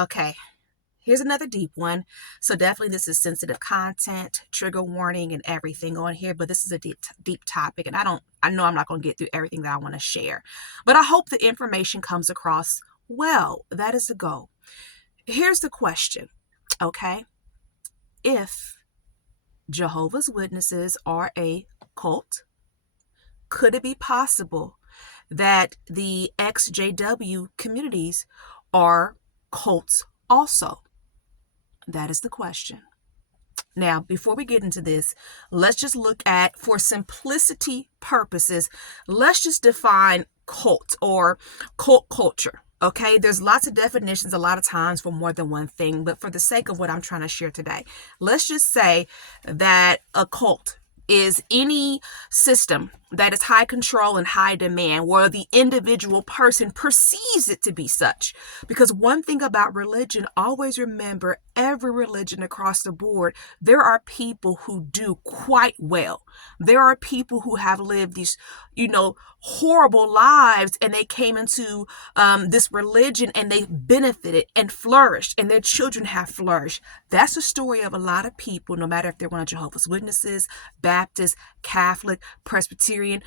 Okay, here's another deep one. So definitely this is sensitive content, trigger warning and everything on here, but this is a deep topic, and I know I'm not going to get through everything that I want to share, but I hope the information comes across well. That is the goal. Here's the question, okay? If Jehovah's Witnesses are a cult, could it be possible that the exJW communities are cults also? That is the question. Now, before we get into this, let's just look at, for simplicity purposes, let's just define cult or cult culture. Okay, there's lots of definitions a lot of times for more than one thing, but for the sake of what I'm trying to share today, let's just say that a cult is any system that is high control and high demand, where the individual person perceives it to be such. Because one thing about religion, always remember, every religion across the board, there are people who do quite well. There are people who have lived these, horrible lives, and they came into this religion and they benefited and flourished, and their children have flourished. That's the story of a lot of people, no matter if they're one of Jehovah's Witnesses, Baptist, Catholic, Presbyterian,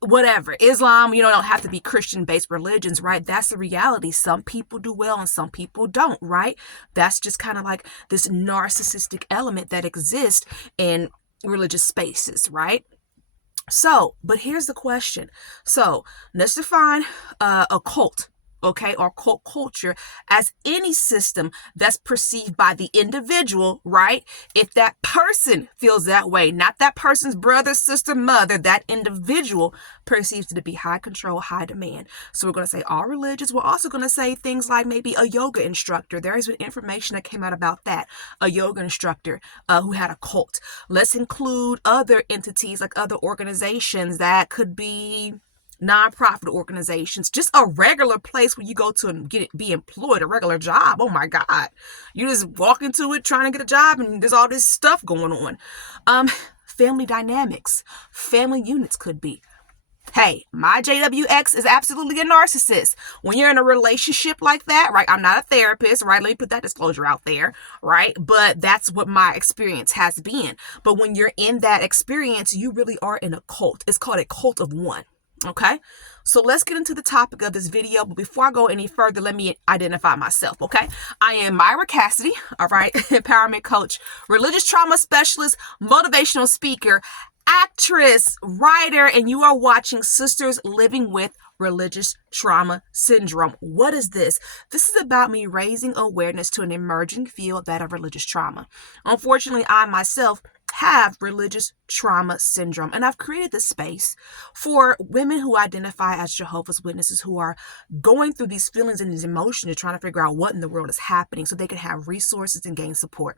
whatever, Islam. Don't have to be Christian-based religions, right? That's the reality. Some people do well and some people don't, right? That's just kind of like this narcissistic element that exists in religious spaces, right? So, but here's the question. So let's define a cult, okay, or cult culture as any system that's perceived by the individual, right? If that person feels that way, not that person's brother, sister, mother, that individual perceives it to be high control, high demand. So we're going to say all religions. We're also going to say things like maybe a yoga instructor. There has been information that came out about that. A yoga instructor who had a cult. Let's include other entities, like other organizations that could be nonprofit organizations, just a regular place where you go to and be employed, a regular job. Oh my God. You just walk into it trying to get a job and there's all this stuff going on. Family dynamics, family units could be. Hey, my JWX is absolutely a narcissist. When you're in a relationship like that, right? I'm not a therapist, right? Let me put that disclosure out there, right? But that's what my experience has been. But when you're in that experience, you really are in a cult. It's called a cult of one. Okay, so let's get into the topic of this video. But before I go any further, let me identify myself. Okay, I am Mira Cassidy, all right, empowerment coach, religious trauma specialist, motivational speaker, actress, writer, and you are watching Sisters Living with Religious Trauma Syndrome. What is this? This is about me raising awareness to an emerging field, that of religious trauma. Unfortunately, I myself have religious trauma syndrome, and I've created this space for women who identify as Jehovah's Witnesses, who are going through these feelings and these emotions and trying to figure out what in the world is happening so they can have resources and gain support.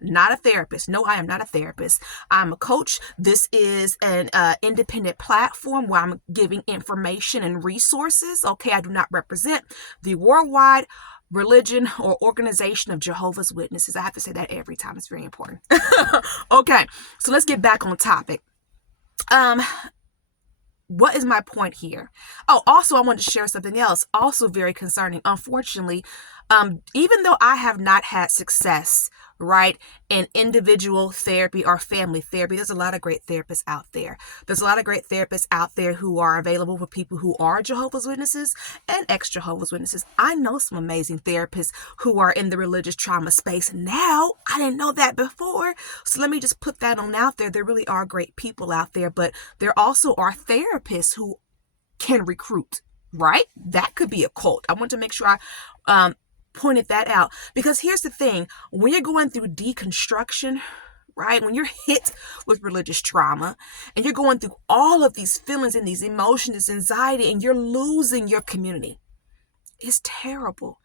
Not a therapist. No, I am not a therapist. I'm a coach. This is an independent platform where I'm giving information and resources. Okay, I do not represent the worldwide religion or organization of Jehovah's Witnesses. I have to say that every time. It's very important. Okay, so let's get back on topic. What is my point here? Oh, also, I wanted to share something else, also very concerning. Unfortunately, even though I have not had success, right, in individual therapy or family therapy, there's a lot of great therapists out there. There's a lot of great therapists out there who are available for people who are Jehovah's Witnesses and ex-Jehovah's Witnesses. I know some amazing therapists who are in the religious trauma space now. I didn't know that before. So let me just put that on out there. There really are great people out there, but there also are therapists who can recruit, right? That could be a cult. I want to make sure I pointed that out, because here's the thing: when you're going through deconstruction, right, when you're hit with religious trauma and you're going through all of these feelings and these emotions, this anxiety, and you're losing your community, it's terrible.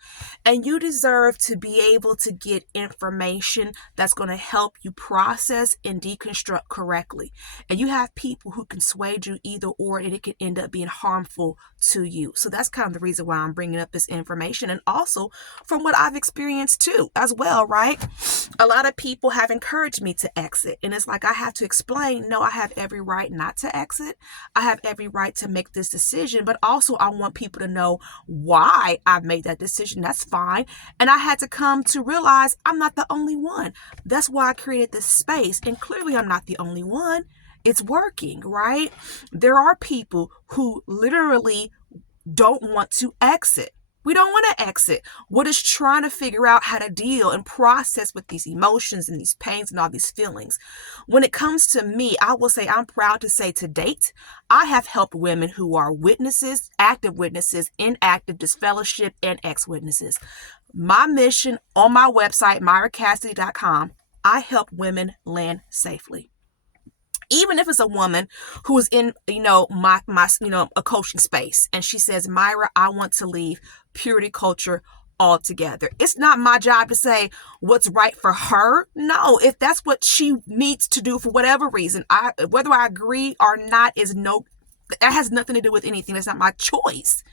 And you deserve to be able to get information that's going to help you process and deconstruct correctly. And you have people who can sway you either or, and it can end up being harmful to you. So that's kind of the reason why I'm bringing up this information, and also from what I've experienced too as well, right? A lot of people have encouraged me to exit, and it's like I have to explain, no, I have every right not to exit. I have every right to make this decision, but also I want people to know why right, I've made that decision. That's fine. And I had to come to realize I'm not the only one. That's why I created this space. And clearly I'm not the only one. It's working, right? There are people who literally don't want to exit. We don't want to exit. We're just trying to figure out how to deal and process with these emotions and these pains and all these feelings. When it comes to me, I will say I'm proud to say to date, I have helped women who are witnesses, active witnesses, inactive, disfellowship, and ex-witnesses. My mission on my website, MiraCassidy.com, I help women land safely. Even if it's a woman who is in, my a coaching space, and she says, Mira, I want to leave purity culture altogether. It's not my job to say what's right for her. No, if that's what she needs to do for whatever reason, whether I agree or not that has nothing to do with anything. That's not my choice.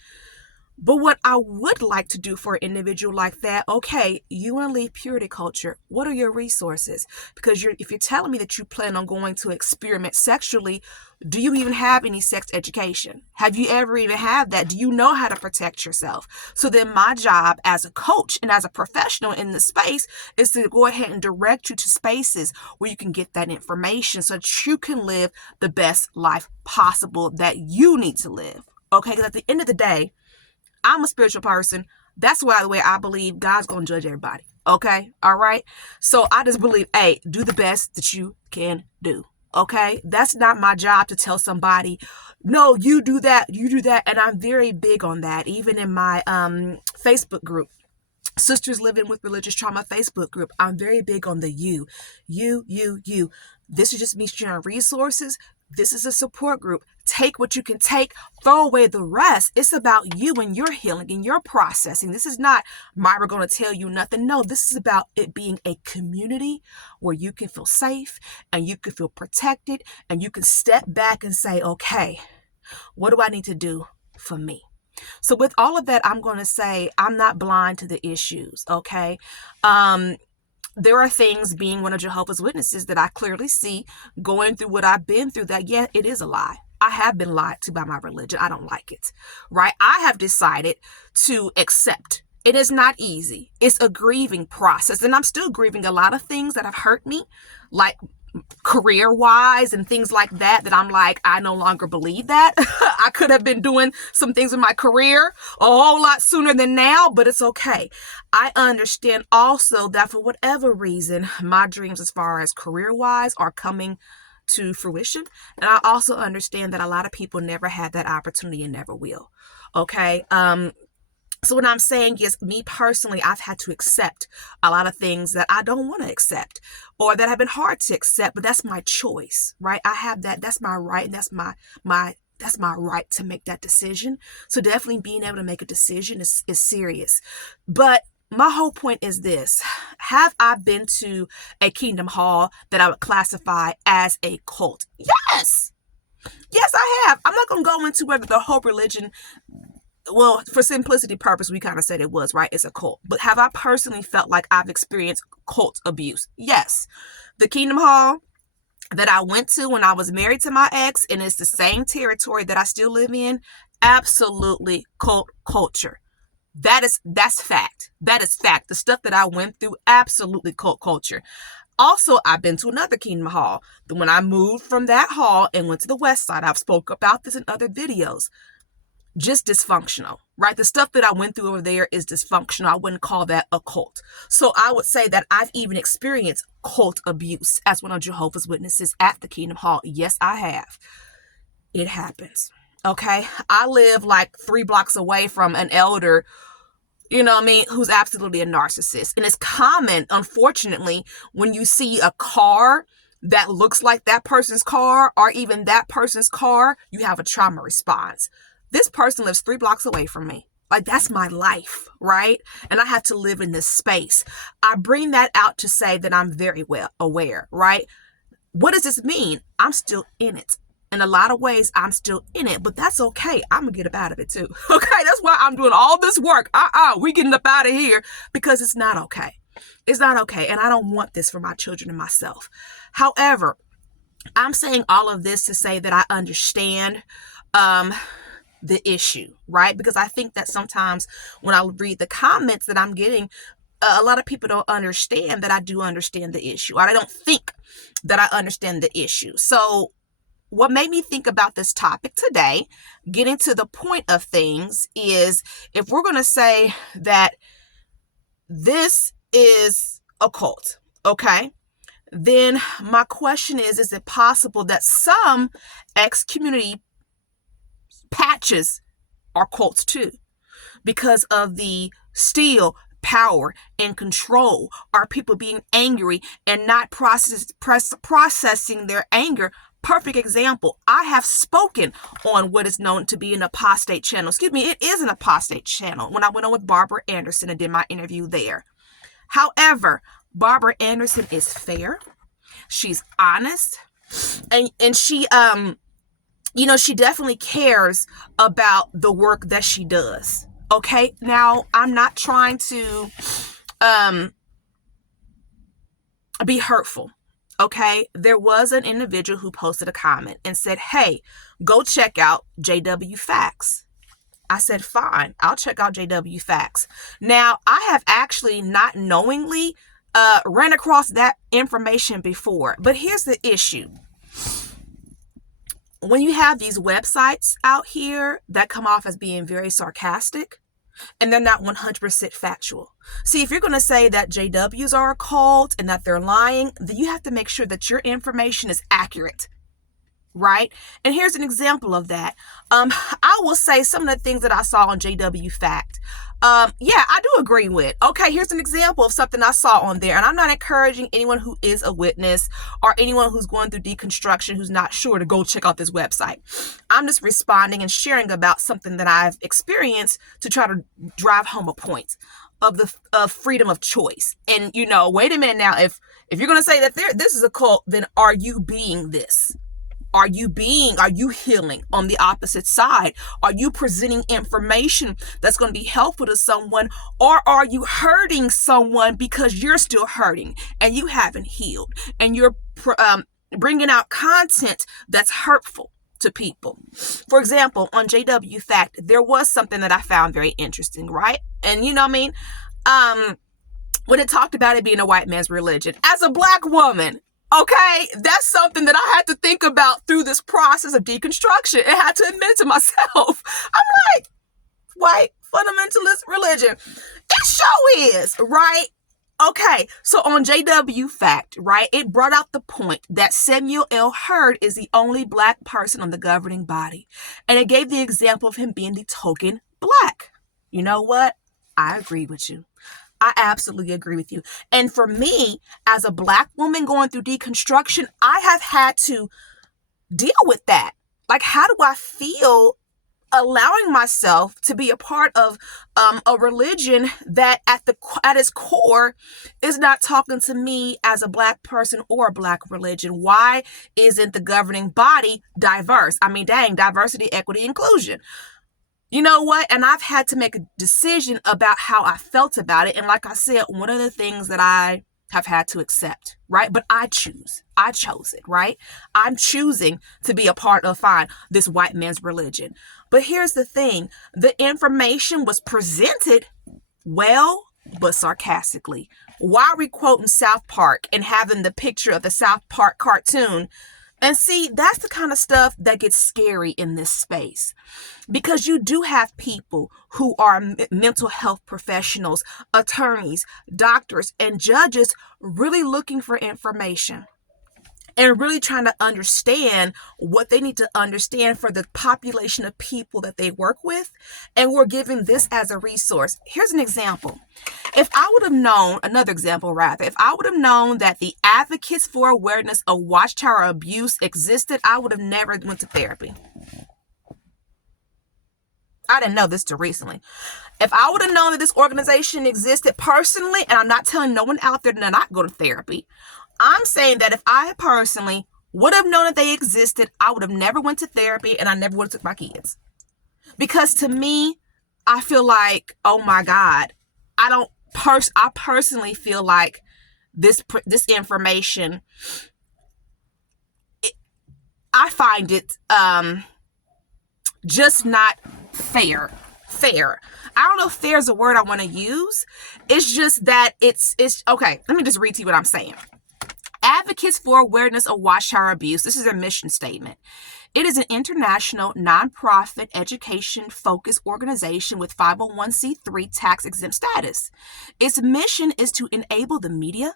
But what I would like to do for an individual like that, okay, you want to leave purity culture. What are your resources? Because if you're telling me that you plan on going to experiment sexually, do you even have any sex education? Have you ever even had that? Do you know how to protect yourself? So then my job as a coach and as a professional in the space is to go ahead and direct you to spaces where you can get that information so that you can live the best life possible that you need to live. Okay, because at the end of the day, I'm a spiritual person. That's why the way I believe God's going to judge everybody. Okay. All right. So I just believe, hey, do the best that you can do. Okay. That's not my job to tell somebody, no, you do that. You do that. And I'm very big on that. Even in my Facebook group, Sisters Living with Religious Trauma Facebook group, I'm very big on the you. This is just me sharing resources. This is a support group. Take what you can take, throw away the rest. It's about you and your healing and your processing. This is not Myra going to tell you nothing. No, this is about it being a community where you can feel safe and you can feel protected and you can step back and say, okay, what do I need to do for me? So with all of that, I'm going to say I'm not blind to the issues, okay? There are things, being one of Jehovah's Witnesses, that I clearly see going through what I've been through, that, yeah, it is a lie. I have been lied to by my religion. I don't like it, right? I have decided to accept. It is not easy. It's a grieving process. And I'm still grieving a lot of things that have hurt me, like career-wise and things like that I'm like, I no longer believe that. I could have been doing some things in my career a whole lot sooner than now, but it's okay. I understand also that for whatever reason, my dreams as far as career-wise are coming to fruition. And I also understand that a lot of people never had that opportunity and never will. Okay. So what I'm saying is, me personally, I've had to accept a lot of things that I don't want to accept or that have been hard to accept, but that's my choice, right? I have that. That's my right. And that's my right to make that decision. So definitely being able to make a decision is serious. But my whole point is this. Have I been to a Kingdom Hall that I would classify as a cult? Yes. Yes, I have. I'm not going to go into whether the whole religion, well, for simplicity purpose, we kind of said it was, right? It's a cult. But have I personally felt like I've experienced cult abuse? Yes. The Kingdom Hall that I went to when I was married to my ex, and it's the same territory that I still live in, absolutely cult culture. That's fact. That is fact. The stuff that I went through, absolutely cult culture. Also, I've been to another Kingdom Hall. When I moved from that hall and went to the West Side, I've spoke about this in other videos. Just dysfunctional, right? The stuff that I went through over there is dysfunctional. I wouldn't call that a cult. So I would say that I've even experienced cult abuse as one of Jehovah's Witnesses at the Kingdom Hall. Yes, I have. It happens. Okay. I live like 3 blocks away from an elder, who's absolutely a narcissist. And it's common, unfortunately, when you see a car that looks like that person's car or even that person's car, you have a trauma response. This person lives 3 blocks away from me. Like, that's my life, right? And I have to live in this space. I bring that out to say that I'm very well aware, right? What does this mean? I'm still in it. In a lot of ways, I'm still in it, but that's okay. I'm going to get up out of it too. Okay. That's why I'm doing all this work. We getting up out of here because it's not okay. It's not okay. And I don't want this for my children and myself. However, I'm saying all of this to say that I understand, the issue, right? Because I think that sometimes when I read the comments that I'm getting, a lot of people don't understand that I do understand the issue. I don't think that I understand the issue. So what made me think about this topic today, getting to the point of things, is if we're going to say that this is a cult, okay, then my question is it possible that some ex-community patches are cults too? Because of the steal, power, and control. Are people being angry and not processing their anger? Perfect example. I have spoken on what is known to be an apostate channel. Excuse me, it is an apostate channel when I went on with Barbara Anderson and did my interview there. However, Barbara Anderson is fair. She's honest. And she, she definitely cares about the work that she does. Okay, now I'm not trying to be hurtful. Okay, there was an individual who posted a comment and said, hey, go check out JW Facts. I said, fine, I'll check out JW Facts. Now, I have actually not knowingly ran across that information before, but here's the issue. When you have these websites out here that come off as being very sarcastic, and they're not 100% factual. See, if you're going to say that JWs are a cult and that they're lying, then you have to make sure that your information is accurate, right? And here's an example of that. I will say some of the things that I saw on JW Fact. I do agree with. Okay, here's an example of something I saw on there. And I'm not encouraging anyone who is a witness or anyone who's going through deconstruction who's not sure to go check out this website. I'm just responding and sharing about something that I've experienced to try to drive home a point of freedom of choice. And, wait a minute now, if you're going to say that this is a cult, then are you being this? Are you healing on the opposite side? Are you presenting information that's going to be helpful to someone? Or are you hurting someone because you're still hurting and you haven't healed? And you're bringing out content that's hurtful to people. For example, on JW Fact, there was something that I found very interesting, right? And when it talked about it being a white man's religion, as a Black woman, okay, that's something that I had to think about through this process of deconstruction and had to admit to myself. I'm like, white fundamentalist religion. It sure is, right? Okay, so on JW Fact, right, it brought out the point that Samuel L. Hurd is the only Black person on the governing body. And it gave the example of him being the token Black. You know what? I agree with you. I absolutely agree with you. And for me, as a Black woman going through deconstruction, I have had to deal with that. Like, how do I feel allowing myself to be a part of a religion that at its core is not talking to me as a Black person or a Black religion? Why isn't the governing body diverse? I mean, dang, diversity, equity, inclusion. You know what? And I've had to make a decision about how I felt about it. And like I said, one of the things that I have had to accept, right? But I chose it, right? I'm choosing to be a part of, fine, this white man's religion. But here's the thing. The information was presented well, but sarcastically. Why are we quoting South Park and having the picture of the South Park cartoon? And see, that's the kind of stuff that gets scary in this space, because you do have people who are mental health professionals, attorneys, doctors, and judges really looking for information and really trying to understand what they need to understand for the population of people that they work with. And we're giving this as a resource. Here's an example. If I would have known that the advocates for awareness of Watchtower abuse existed, I would have never went to therapy. I didn't know this till recently. If I would have known that this organization existed personally, and I'm not telling no one out there to not go to therapy, I'm saying that if I personally would have known that they existed, I would have never went to therapy, and I never would have took my kids. Because to me, I feel like, oh my God, I personally feel like this information, I find it just not fair. Fair. I don't know if fair is a word I want to use. It's just that it's okay. Let me just read to you what I'm saying. Advocates for Awareness of Watchtower Abuse. This is their mission statement. It is an international, nonprofit, education-focused organization with 501c3 tax-exempt status. Its mission is to enable the media,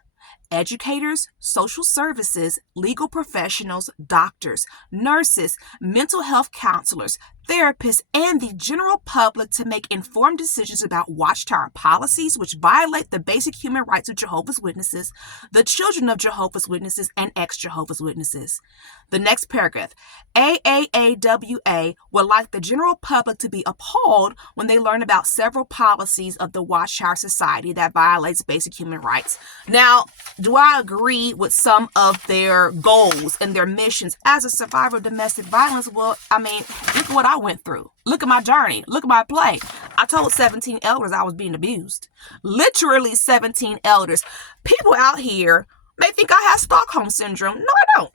educators, social services, legal professionals, doctors, nurses, mental health counselors, therapists, and the general public to make informed decisions about Watchtower policies which violate the basic human rights of Jehovah's Witnesses, the children of Jehovah's Witnesses, and ex-Jehovah's Witnesses. The next paragraph. AAAWA would like the general public to be appalled when they learn about several policies of the Watchtower Society that violates basic human rights. Now, do I agree with some of their goals and their missions as a survivor of domestic violence? Well, I mean, look at what I went through. Look at my journey. Look at my plight. I told 17 elders I was being abused. Literally 17 elders. People out here may think I have Stockholm syndrome. No, I don't.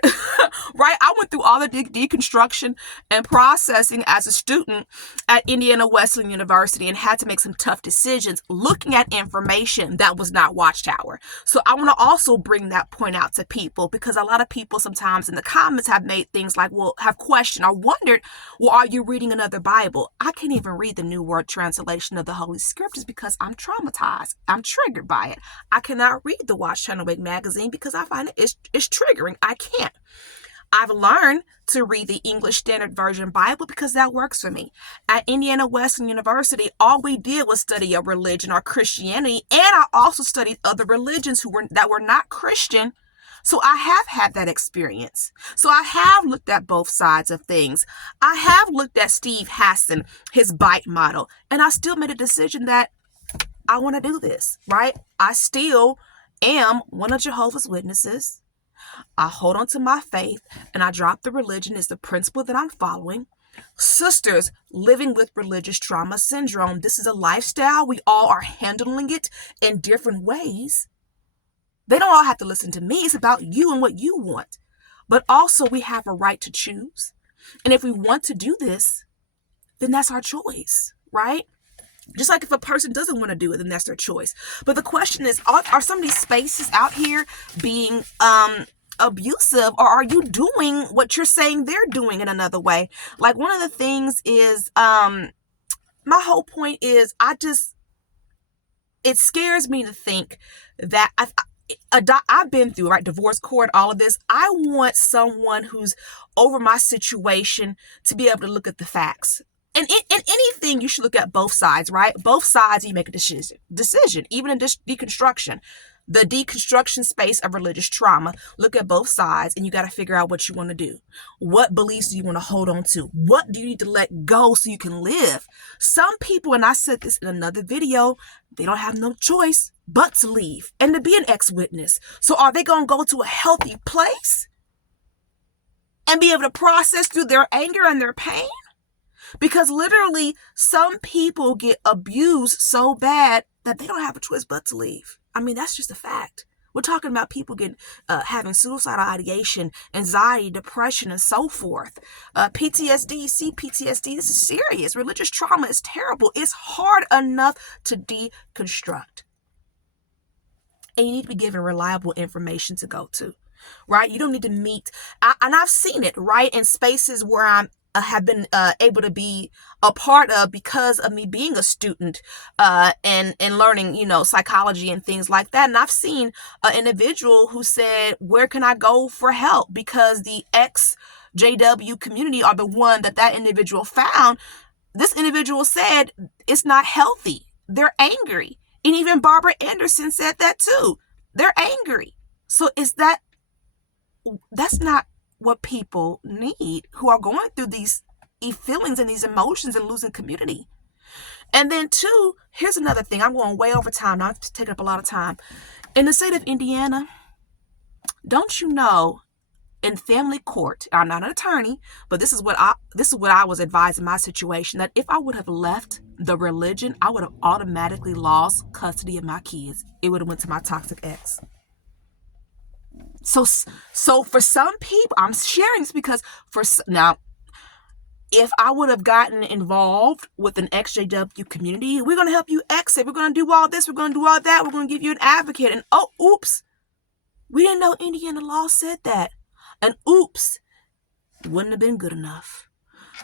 Right? I went through all the deconstruction and processing as a student at Indiana Wesleyan University and had to make some tough decisions looking at information that was not Watchtower. So I want to also bring that point out to people, because a lot of people sometimes in the comments have made things like, well, have questioned or wondered, well, are you reading another Bible? I can't even read the New Word Translation of the Holy Scriptures because I'm traumatized. I'm triggered by it. I cannot read the Watchtower Awake magazine because I find it's triggering. I can't. I've learned to read the English Standard Version Bible because that works for me. At Indiana Wesleyan University, all we did was study a religion or Christianity, and I also studied other religions that were not Christian. So I have had that experience. So I have looked at both sides of things. I have looked at Steve Hassan, his BITE model, and I still made a decision that I want to do this, right? I still am one of Jehovah's Witnesses. I hold on to my faith and I drop the religion is the principle that I'm following. Sisters living with religious trauma syndrome. This is a lifestyle. We all are handling it in different ways. They don't all have to listen to me. It's about you and what you want. But also we have a right to choose. And if we want to do this, then that's our choice, right? Just like if a person doesn't want to do it, then that's their choice. But the question is, are some of these spaces out here being abusive, or are you doing what you're saying they're doing in another way? Like, one of the things is, my whole point is, it scares me to think that I've been through, right, divorce court, all of this. I want someone who's over my situation to be able to look at the facts. And in anything, you should look at both sides, right? Both sides, you make a decision. Even in deconstruction, the deconstruction space of religious trauma, look at both sides, and you got to figure out what you want to do. What beliefs do you want to hold on to? What do you need to let go so you can live? Some people, and I said this in another video, they don't have no choice but to leave and to be an ex-witness. So are they going to go to a healthy place and be able to process through their anger and their pain? Because literally, some people get abused so bad that they don't have a choice but to leave. I mean, that's just a fact. We're talking about people having suicidal ideation, anxiety, depression, and so forth. PTSD, CPTSD, this is serious. Religious trauma is terrible. It's hard enough to deconstruct. And you need to be given reliable information to go to, right? You don't need to meet, and I've seen it, right, in spaces where have been able to be a part of because of me being a student and learning, psychology and things like that. And I've seen an individual who said, where can I go for help? Because the exJW community are the one that individual found. This individual said it's not healthy. They're angry. And even Barbara Anderson said that too. They're angry. So that's not what people need who are going through these feelings and these emotions and losing community. And then two, here's another thing. I'm going way over time. Now, I'm taking up a lot of time. In the state of Indiana, don't you know, in family court, I'm not an attorney, but this is what I was advised in my situation, that if I would have left the religion, I would have automatically lost custody of my kids. It would have went to my toxic ex. So for some people, I'm sharing this because now, if I would have gotten involved with an exJW community, we're going to help you exit. We're going to do all this. We're going to do all that. We're going to give you an advocate. And oh, oops. We didn't know Indiana law said that. And oops, wouldn't have been good enough.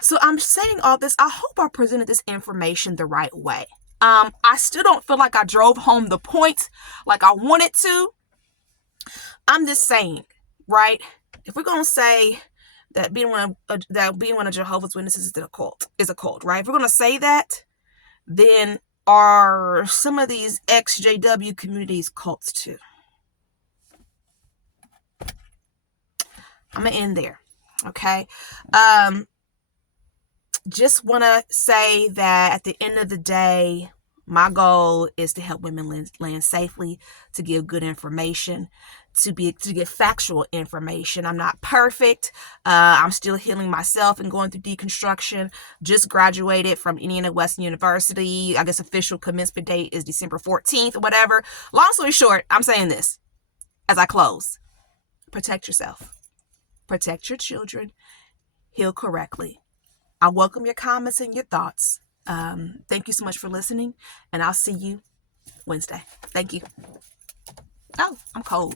So I'm saying all this. I hope I presented this information the right way. I still don't feel like I drove home the point like I wanted to. I'm just saying, right? If we're going to say that being one of Jehovah's Witnesses is a cult, right? If we're going to say that, then are some of these exJW communities cults too? I'm going to end there. Okay. Just want to say that at the end of the day, my goal is to help women land safely, to give good information, to get factual information. I'm not perfect. I'm still healing myself and going through deconstruction. Just graduated from Indiana Western University. I guess official commencement date is December 14th or whatever. Long story short, I'm saying this as I close. Protect yourself. Protect your children. Heal correctly. I welcome your comments and your thoughts. Thank you so much for listening, and I'll see you Wednesday. Thank you. Oh, I'm cold.